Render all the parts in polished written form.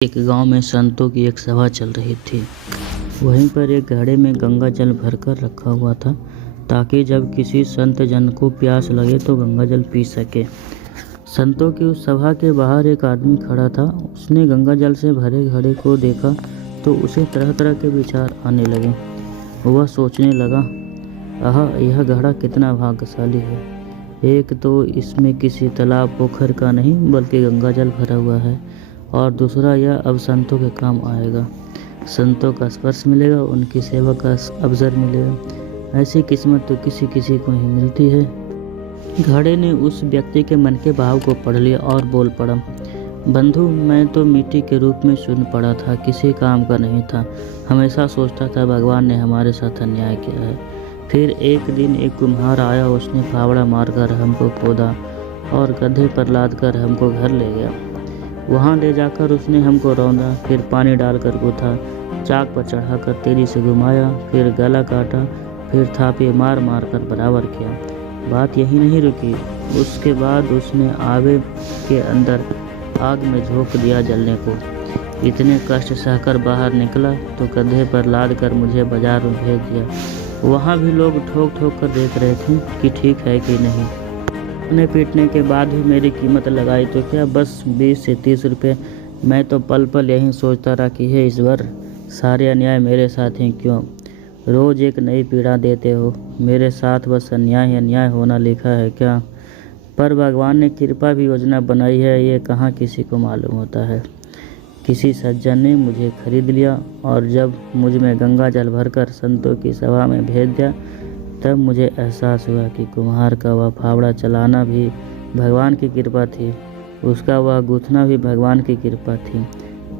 एक गांव में संतों की एक सभा चल रही थी। वहीं पर एक घड़े में गंगा जल भरकर रखा हुआ था ताकि जब किसी संत जन को प्यास लगे तो गंगा जल पी सके। संतों की उस सभा के बाहर एक आदमी खड़ा था। उसने गंगा जल से भरे घड़े को देखा तो उसे तरह तरह के विचार आने लगे। वह सोचने लगा, आह, यह घड़ा कितना भाग्यशाली है। एक तो इसमें किसी तालाब पोखर का नहीं बल्कि गंगा जल भरा हुआ है, और दूसरा यह अब संतों के काम आएगा। संतों का स्पर्श मिलेगा, उनकी सेवा का अवसर मिलेगा। ऐसी किस्मत तो किसी किसी को ही मिलती है। घड़े ने उस व्यक्ति के मन के भाव को पढ़ लिया और बोल पड़ा, बंधु, मैं तो मिट्टी के रूप में शून्य पड़ा था, किसी काम का नहीं था। हमेशा सोचता था भगवान ने हमारे साथ अन्याय किया है। फिर एक दिन एक कुम्हार आया, उसने फावड़ा मारकर हमको खोदा और गड्ढे पर लाद कर हमको घर ले गया। वहाँ ले जाकर उसने हमको रौंदा, फिर पानी डालकर गूथा, चाक पर चढ़ाकर तेजी से घुमाया, फिर गला काटा, फिर थापे मार मार कर बराबर किया। बात यही नहीं रुकी, उसके बाद उसने आवे के अंदर आग में झोंक दिया जलने को। इतने कष्ट सहकर बाहर निकला तो गड्ढे पर लाद कर मुझे बाजार में भेज दिया। वहाँ भी लोग ठोक ठोक कर देख रहे थे कि ठीक है कि नहीं। उन्हें पीटने के बाद भी मेरी कीमत लगाई तो क्या, बस 20 से 30 रुपये। मैं तो पल पल यही सोचता रहा कि हे ईश्वर, सारे अन्याय मेरे साथ हैं क्यों? रोज़ एक नई पीड़ा देते हो। मेरे साथ बस अन्याय अन्याय होना लिखा है क्या? पर भगवान ने कृपा भी योजना बनाई है, ये कहाँ किसी को मालूम होता है। किसी सज्जन ने मुझे खरीद लिया और जब मुझ में गंगा जल भरकर संतों की सभा में भेज दिया, तब मुझे एहसास हुआ कि कुम्हार का वह फावड़ा चलाना भी भगवान की कृपा थी, उसका वह गूँथना भी भगवान की कृपा थी,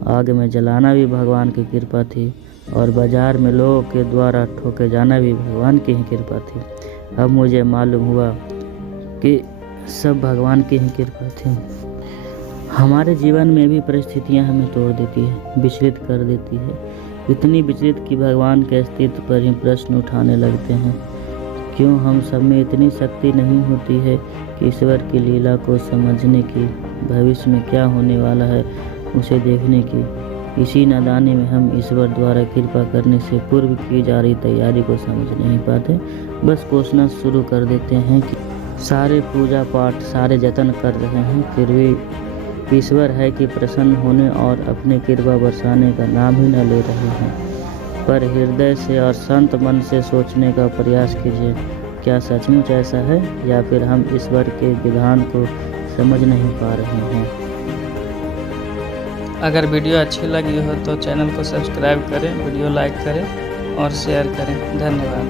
आग में जलाना भी भगवान की कृपा थी, और बाजार में लोगों के द्वारा ठोके जाना भी भगवान की ही कृपा थी। अब मुझे मालूम हुआ कि सब भगवान की ही कृपा थी। हमारे जीवन में भी परिस्थितियाँ हमें तोड़ देती है, विचलित कर देती है, इतनी विचलित कि भगवान के अस्तित्व पर ही प्रश्न उठाने लगते हैं। क्यों हम सब में इतनी शक्ति नहीं होती है कि ईश्वर की लीला को समझने की, भविष्य में क्या होने वाला है उसे देखने की। इसी नादानी में हम ईश्वर द्वारा कृपा करने से पूर्व की जा रही तैयारी को समझ नहीं पाते। बस कोसना शुरू कर देते हैं कि सारे पूजा पाठ, सारे जतन कर रहे हैं, फिर भी ईश्वर है कि प्रसन्न होने और अपने कृपा बरसाने का नाम ही न ले रहे हैं। पर हृदय से और शांत मन से सोचने का प्रयास कीजिए, क्या सचमुच ऐसा है या फिर हम ईश्वर के विधान को समझ नहीं पा रहे हैं। अगर वीडियो अच्छी लगी हो तो चैनल को सब्सक्राइब करें, वीडियो लाइक करें और शेयर करें। धन्यवाद।